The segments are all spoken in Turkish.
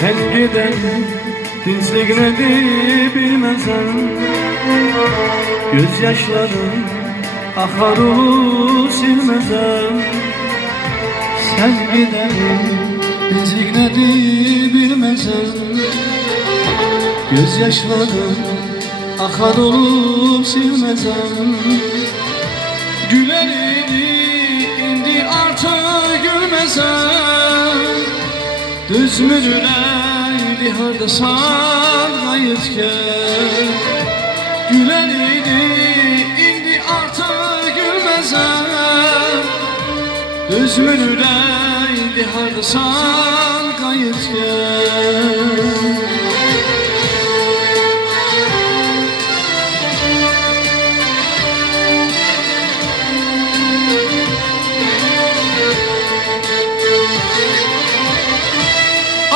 Sen giden dinslik nedir bilmezem, gözyaşların akar ulu silmezem. Sen giden dinslik nedir bilmezem, gözyaşların akar olup silmezem. Güler idi indi artık gülmezem. Düz müdüreydi harda sarmayırken. Güler idi indi artık gülmezem. Düz müdüreydi harda sarmayırken.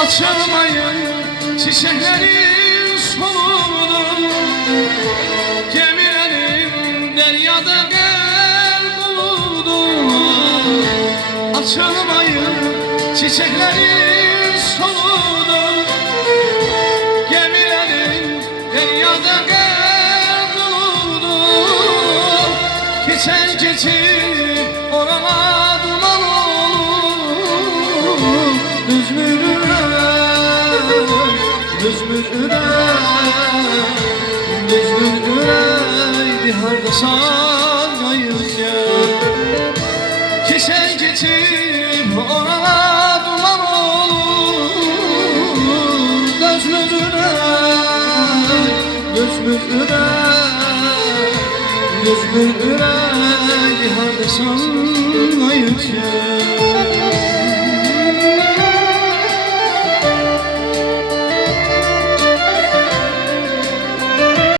Açılmayın çiçeklerin soluğunu, gemilerin deryada gel buludu. Açılmayın çiçeklerin soluğunu, gemilerin deryada gel buludu. Geçen gece orana duman olur, düzmürüm düzmür ürey biharda sarmayırken. Keçen geçip orana duman olur, düzmür ürey biharda sarmayırken.